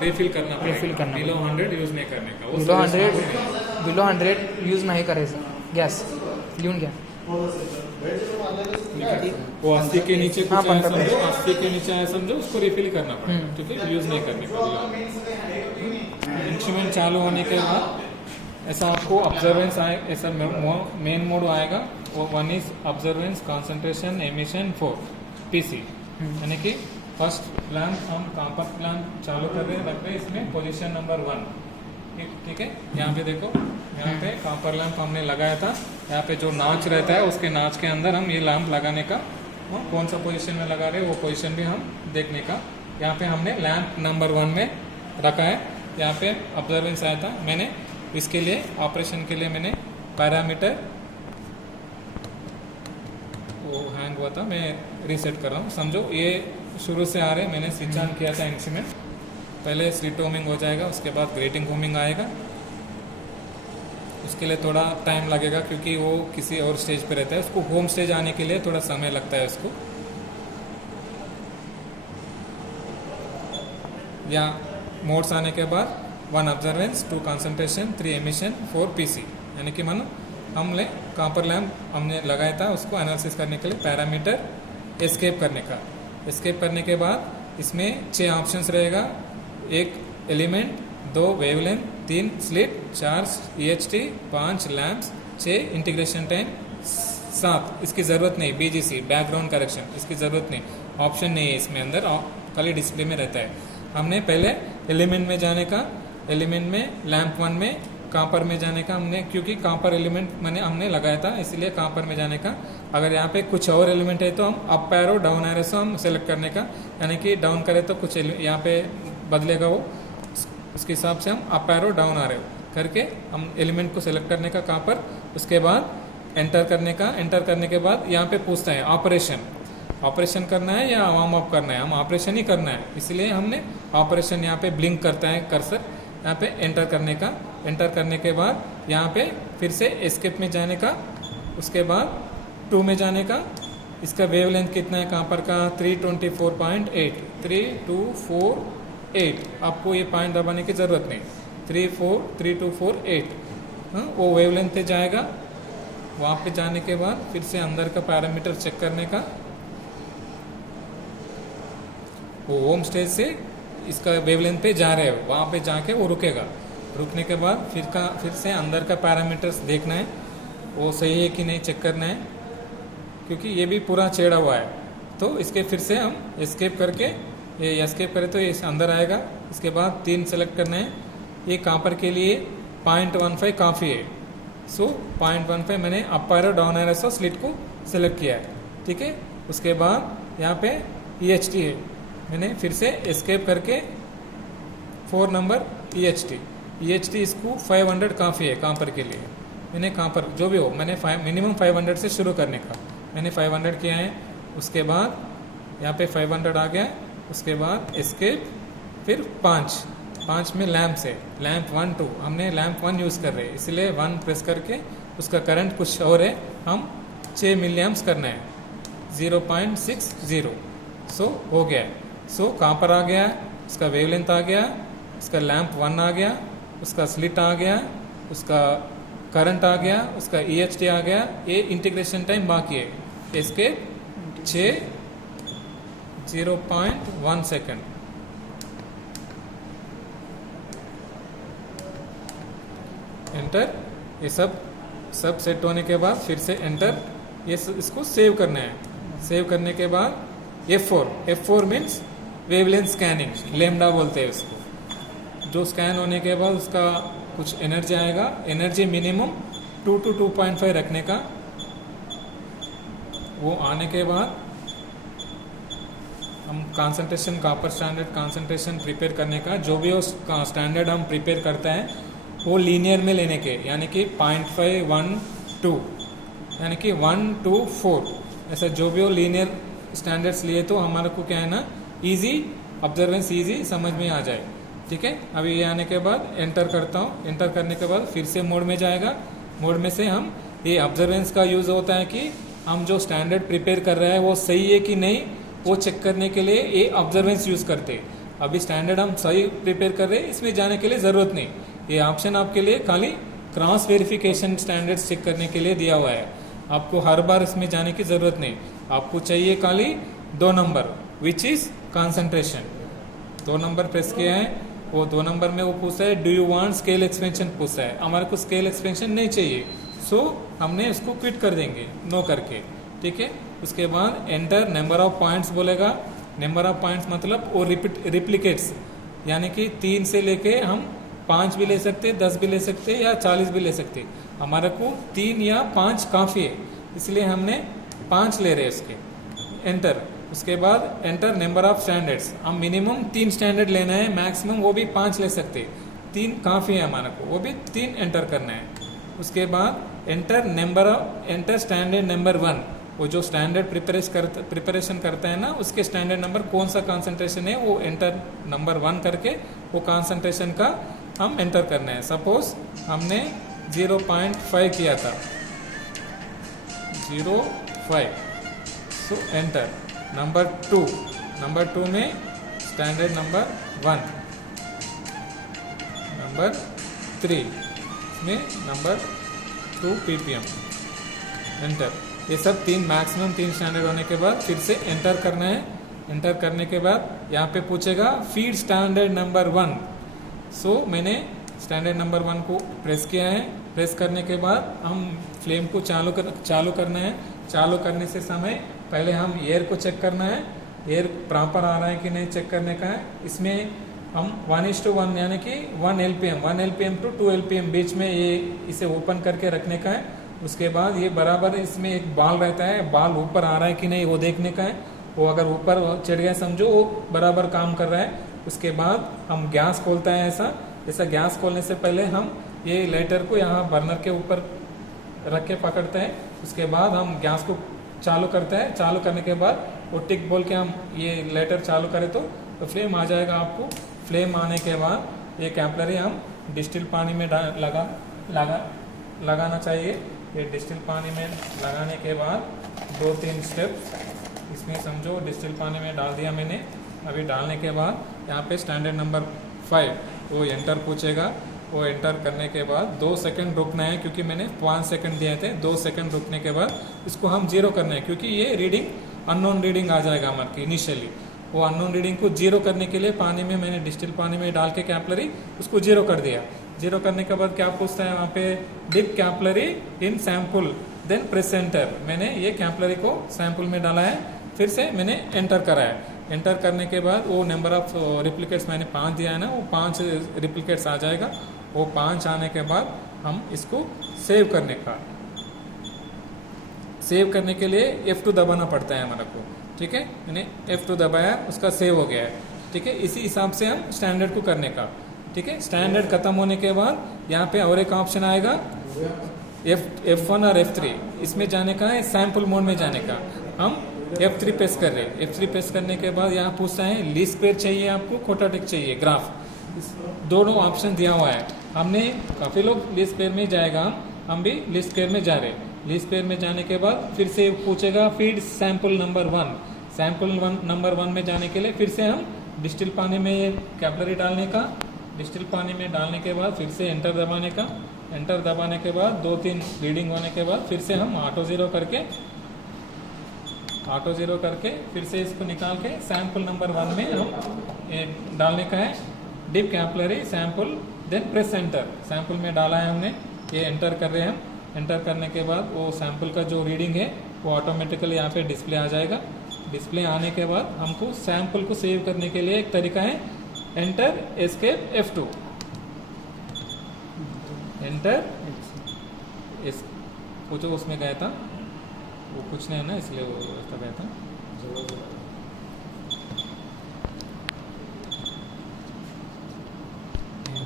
Refill करना पड़ेगा, below 100 use नहीं करने का। बिलो 100 यूज नाही करायचं गॅस, लिहून घ्या। वो 80 के नीचे कुछ हाँ, है 15 समझो, 80 के नीचे है समझो, उसको रिफिल करना पड़ेगा, ठीक है, यूज नहीं करने का। इंस्ट्रूमेंट चालू होने के बाद ऐसा आपको ऑब्जर्वेंस आए, ऐसा मेन मोड आएगा। वो 1 is observance, concentration, emission, 4 PC, यानी कि फर्स्ट लैंप हम कॉम्पैक्ट लैंप चालू कर रहे हैं, इसमें पोजीशन नंबर 1, ठीक है। यहाँ पे देखो, यहाँ पे कॉपर लैंप हमने लगाया था, यहाँ पे जो नाच रहता है उसके नाच के अंदर हम ये लैंप लगाने का, कौन सा पोजीशन में लगा रहे हैं वो पोजीशन भी हम देखने का। यहाँ पे हमने लैंप नंबर 1 में रखा है, यहाँ पे ऑब्जर्वेंस आया था। मैंने इसके लिए ऑपरेशन के लिए मैंने पैरामीटर, वो हैंग हुआ था, मैं रीसेट कर रहा हूँ, समझो ये शुरू से आ रहे, मैंने स्विच ऑन किया था इंस्ट्रूमेंट, पहले स्लिट होमिंग हो जाएगा, उसके बाद ग्रेटिंग होमिंग आएगा। उसके लिए थोड़ा टाइम लगेगा क्योंकि वो किसी और स्टेज पे रहता है, उसको होम स्टेज आने के लिए थोड़ा समय लगता है उसको। या मोड्स आने के बाद 1 ऑब्जर्वेंस, 2 कंसंट्रेशन, 3 एमिशन, 4 पीसी, यानी कि मानो हमने कॉपर लैंप हमने लगाया था, उसको एनालिसिस करने के लिए पैरामीटर एस्केप करने का। एस्केप करने के बाद इसमें 6 ऑप्शंस रहेगा, 1 element, 2 wavelength, 3 slit, 4 EHT, 5 lamps, 6 integration time, 7 इसकी ज़रूरत नहीं, BGC बैकग्राउंड करेक्शन इसकी ज़रूरत नहीं, ऑप्शन नहीं है इसमें अंदर, खाली डिस्प्ले में रहता है। हमने पहले एलिमेंट में जाने का, एलिमेंट में लैंप 1 में कॉपर में जाने का हमने, क्योंकि कॉपर एलिमेंट मैंने हमने लगाया था इसलिए कॉपर में जाने का। अगर यहाँ पे कुछ और एलिमेंट है तो हम अप एरो डाउन एरो से हम सेलेक्ट करने का, यानी कि डाउन करें तो कुछ यहाँ पे बदलेगा वो, उसके हिसाब से हम अप एरो डाउन एरो करके हम एलिमेंट को सेलेक्ट करने का कॉपर। उसके बाद एंटर करने का, एंटर करने के बाद यहाँ पे पूछता है ऑपरेशन करना है या वार्म अप करना है, हम ऑपरेशन ही करना है इसलिए हमने ऑपरेशन, यहाँ पे ब्लिंक करता है कर्सर, यहाँ पे एंटर करने का। एंटर करने के बाद यहाँ पे फिर से एस्केप में जाने का, उसके बाद 2 में जाने का। इसका वेवलेंथ कितना है कॉपर का, 324.8, 3248, आपको ये पॉइंट दबाने की ज़रूरत नहीं, 3248, हाँ वो वेवलेंथ पे जाएगा। वहाँ पे जाने के बाद फिर से अंदर का पैरामीटर चेक करने का, वो होम स्टेज से इसका वेवलेंथ पे जा रहे हो, वहाँ पे जाके वो रुकेगा। रुकने के बाद फिर से अंदर का पैरामीटर्स देखना है वो सही है कि नहीं चेक करना है, क्योंकि ये भी पूरा छेड़ा हुआ है। तो इसके फिर से हम एस्केप करके, ये एस्केप करें तो ये अंदर आएगा। इसके बाद 3 सेलेक्ट करना है, ये कॉपर के लिए 0.15 काफ़ी है, सो 0.15 मैंने अप एरो डाउन एरो से स्लिट को सेलेक्ट किया है, ठीक है। उसके बाद यहाँ पे EHT है, मैंने फिर से एस्केप करके 4 नंबर EHT इसको 500 काफ़ी है कॉपर के लिए। मैंने कॉपर जो भी हो, मैंने मिनिमम 500 से शुरू करने का, मैंने 500 किया है। उसके बाद यहाँ पे 500 आ गया, उसके बाद एस्केप, फिर 5 में लैंप से, लैंप 1 2 हमने लैंप 1 यूज़ कर रहे हैं इसलिए 1 प्रेस करके उसका करंट कुछ और है, हम 6 मिलीएम्प्स करना है, 0.60, सो हो गया। सो कॉपर आ गया, उसका वेवलेंथ आ गया, उसका लैंप 1 आ गया, उसका स्लिट आ गया, उसका करंट आ गया, उसका EHT आ गया। ये इंटीग्रेशन टाइम बाकी है, एस्केप 6 0.1 सेकेंड, एंटर। ये सब सेट होने के बाद फिर से एंटर, इसको सेव करना है। सेव करने के बाद F4 means wavelength scanning, lambda बोलते हैं उसको। जो स्कैन होने के बाद उसका कुछ एनर्जी आएगा, एनर्जी मिनिमम 2 to 2.5 रखने का। वो आने के बाद हम concentration, copper standard concentration prepare करने का, जो भी वो स्टैंडर्ड हम प्रिपेयर करता है वो लीनियर में लेने के, यानी कि 0.5 1 2, यानी कि 1 2 4, ऐसा जो भी वो लीनियर स्टैंडर्ड्स लिए तो हमारे को क्या है ना, इजी ऑब्जर्वेंस इजी समझ में आ जाए, ठीक है। अभी ये आने के बाद एंटर करता हूँ, एंटर करने के बाद फिर से मोड में जाएगा। मोड में से हम ये ऑब्जर्वेंस का यूज़ होता है कि हम जो स्टैंडर्ड प्रिपेयर कर रहे हैं वो सही है कि नहीं, वो चेक करने के लिए ये ऑब्जर्वेंस यूज़ करते हैं। अभी स्टैंडर्ड हम सही प्रिपेयर कर रहे हैं, इसमें जाने के लिए ज़रूरत नहीं। ये ऑप्शन आपके लिए खाली क्रॉस वेरिफिकेशन स्टैंडर्ड चेक करने के लिए दिया हुआ है। आपको हर बार इसमें जाने की ज़रूरत नहीं। आपको चाहिए खाली 2 number which is concentration. 2 number press किया है, वो 2 नंबर में वो पूछा है do you want scale expansion पूछा है। हमारे को स्केल एक्सपेंशन नहीं चाहिए, सो हमने उसको क्विट कर देंगे नो करके, ठीक है। उसके बाद एंटर नंबर ऑफ पॉइंट्स बोलेगा। नंबर ऑफ पॉइंट्स मतलब वो रिप्लिकेट्स, यानी कि 3 से लेके हम 5 भी ले सकते, 10 भी ले सकते या 40 भी ले सकते। हमारे को 3 या 5 काफ़ी है, इसलिए हमने 5 ले रहे हैं उसके। एंटर। उसके बाद एंटर नंबर ऑफ स्टैंडर्ड्स। हम मिनिमम 3 स्टैंडर्ड लेना है, मैक्सिमम वो भी 5 ले सकते। 3 काफ़ी है हमारे को, वो भी 3 एंटर करना है। उसके बाद एंटर स्टैंडर्ड नंबर 1। वो जो स्टैंडर्ड प्रिपरेशन करता है ना, उसके स्टैंडर्ड नंबर कौन सा कॉन्सेंट्रेशन है वो एंटर नंबर 1 करके वो कॉन्सेंट्रेशन का हम एंटर करना है। सपोज हमने 0.5 किया था, 0.5, सो एंटर। नंबर 2 में स्टैंडर्ड नंबर 1, नंबर 3 में नंबर 2 ppm, एंटर। ये सब 3 मैक्सिमम 3 स्टैंडर्ड होने के बाद फिर से एंटर करना है। एंटर करने के बाद यहाँ पे पूछेगा फीड स्टैंडर्ड नंबर 1। सो मैंने स्टैंडर्ड नंबर 1 को प्रेस किया है। प्रेस करने के बाद हम फ्लेम को चालू करना है। चालू करने से समय पहले हम एयर को चेक करना है, एयर प्रॉपर आ रहा है कि नहीं चेक करने का है। इसमें हम 1:1 यानी कि 1 LPM टू 2 LPM बीच में ये इसे ओपन करके रखने का है। उसके बाद ये बराबर इसमें एक बाल रहता है, बाल ऊपर आ रहा है कि नहीं वो देखने का है। वो अगर ऊपर चढ़ गया समझो वो बराबर काम कर रहा है। उसके बाद हम गैस खोलता है। ऐसा गैस खोलने से पहले हम ये लाइटर को यहाँ बर्नर के ऊपर रख के पकड़ते हैं। उसके बाद हम गैस को चालू करते हैं। चालू करने के बाद वो टिक बोल के हम ये लाइटर चालू करें तो फ्लेम आ जाएगा। आपको फ्लेम आने के बाद ये कैपलरी हम डिस्टिल पानी में लगाना चाहिए। ये डिस्टिल पानी में लगाने के बाद 2-3 स्टेप इसमें समझो डिस्टिल पानी में डाल दिया मैंने। अभी डालने के बाद यहाँ पे स्टैंडर्ड नंबर 5 वो एंटर पूछेगा। वो एंटर करने के बाद 2 सेकंड रुकना है, क्योंकि मैंने 5 सेकंड दिए थे। 2 सेकंड रुकने के बाद इसको हम 0 करना है, क्योंकि ये रीडिंग अननोन रीडिंग आ जाएगा हमारे इनिशियली। वो अननोन रीडिंग को 0 करने के लिए पानी में मैंने डिस्टिल पानी में डाल के कैपलरी उसको 0 कर दिया। 0 करने के बाद क्या पूछता है वहाँ पे dip capillary in sample then press enter. मैंने ये कैपलरी को सैंपल में डाला है, फिर से मैंने एंटर करा है। एंटर करने के बाद वो नंबर ऑफ रिप्लिकेट्स मैंने 5 दिया है ना, वो 5 रिप्लिकेट्स आ जाएगा। वो 5 आने के बाद हम इसको सेव करने के लिए F2 दबाना पड़ता है हमारे को, ठीक है। मैंने F2 दबाया, उसका सेव हो गया है, ठीक है। इसी हिसाब से हम स्टैंडर्ड को करने का, ठीक है। स्टैंडर्ड खत्म होने के बाद यहाँ पे और एक ऑप्शन आएगा F1 और F3, इसमें जाने का है सैंपल मोड में जाने का। हम F3 प्रेस कर रहे हैं। F3 प्रेस करने के बाद यहाँ पूछता है लीस्ट स्क्वायर चाहिए आपको, क्वाड्रेटिक चाहिए, ग्राफ, दोनों ऑप्शन दिया हुआ है। हमने काफ़ी लोग लीस्ट स्क्वायर में जाएगा, हम भी लीस्ट स्क्वायर में जा रहे हैं। लीस्ट स्क्वायर में जाने के बाद फिर से पूछेगा feed sample number 1। Sample number 1 में जाने के लिए फिर से हम डिस्टिल पानी में कैपलरी डालने का, डिस्टिल पानी में डालने के बाद फिर से एंटर दबाने का। एंटर दबाने के बाद 2-3 रीडिंग होने के बाद फिर से हम ऑटो ज़ीरो करके फिर से इसको निकाल के सैंपल नंबर 1 में हम डालने का है। Dip capillary sample then press enter. Sample में डाला है हमने, ये एंटर कर रहे हैं हम। एंटर करने के बाद वो सैंपल का जो रीडिंग है वो ऑटोमेटिकली यहाँ पे डिस्प्ले आ जाएगा। डिस्प्ले आने के बाद हमको सैंपल को सेव करने के लिए एक तरीका है एंटर एस्केप F2। एंटर वो जो उसमें गया था वो कुछ नहीं है ना, इसलिए वो ऐसा गया था।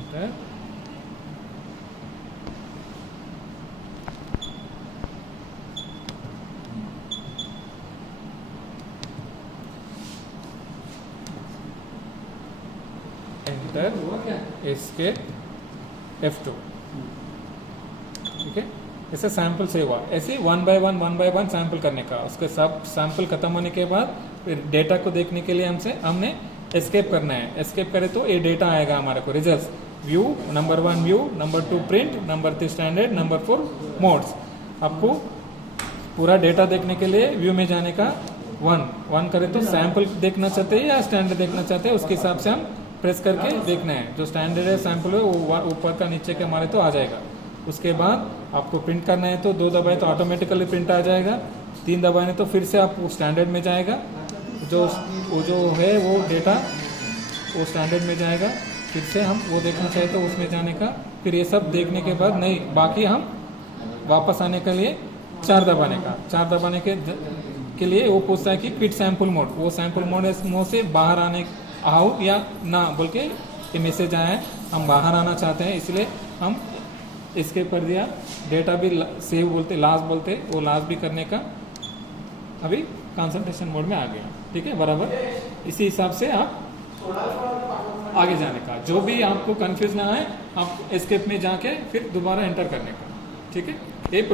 एंटर एस्केप F2, ठीक है। ऐसे सैंपल सेव हुआ। ऐसे 1 by 1 सैंपल करने का। उसके सब सैंपल खत्म होने के बाद फिर डेटा को देखने के लिए हमने एस्केप करना है। एस्केप करे तो ये डेटा आएगा हमारे को, result view, number 1 view, number 2 print, number 3 standard, number 4 modes. आपको पूरा डेटा देखने के लिए व्यू में जाने का वन करे तो सैंपल देखना चाहते हैं या स्टैंडर्ड देखना चाहते हैं, उसके हिसाब से हम प्रेस करके देखना है। जो स्टैंडर्ड है सैंपल है वो ऊपर का नीचे के हमारे तो आ जाएगा। उसके बाद आपको प्रिंट करना है तो 2 दबाए तो ऑटोमेटिकली प्रिंट आ जाएगा, 3 दबाए तो फिर से आप स्टैंडर्ड में जाएगा, जो है वो डेटा वो स्टैंडर्ड में जाएगा। फिर से हम वो देखना चाहे तो उसमें जाने का, फिर ये सब देखने के बाद नहीं बाकी हम वापस आने के लिए 4 दबाने का, 4 दबाने के लिए वो पूछता है कि क्विट सैंपल मोड, वो सैंपल मोड से बाहर आने आओ या ना बोल के ये मैसेज आया है, हम बाहर आना चाहते हैं इसलिए हम एस्केप कर दिया। डेटा भी सेव बोलते, लास्ट बोलते, वो लास्ट भी करने का अभी कंसंट्रेशन मोड में आ गया। ठीक है, बराबर। इसी हिसाब से आप आगे जाने का, जो भी आपको कंफ्यूज ना आए आप एस्केप में जाके फिर दोबारा एंटर करने का। ठीक है, ये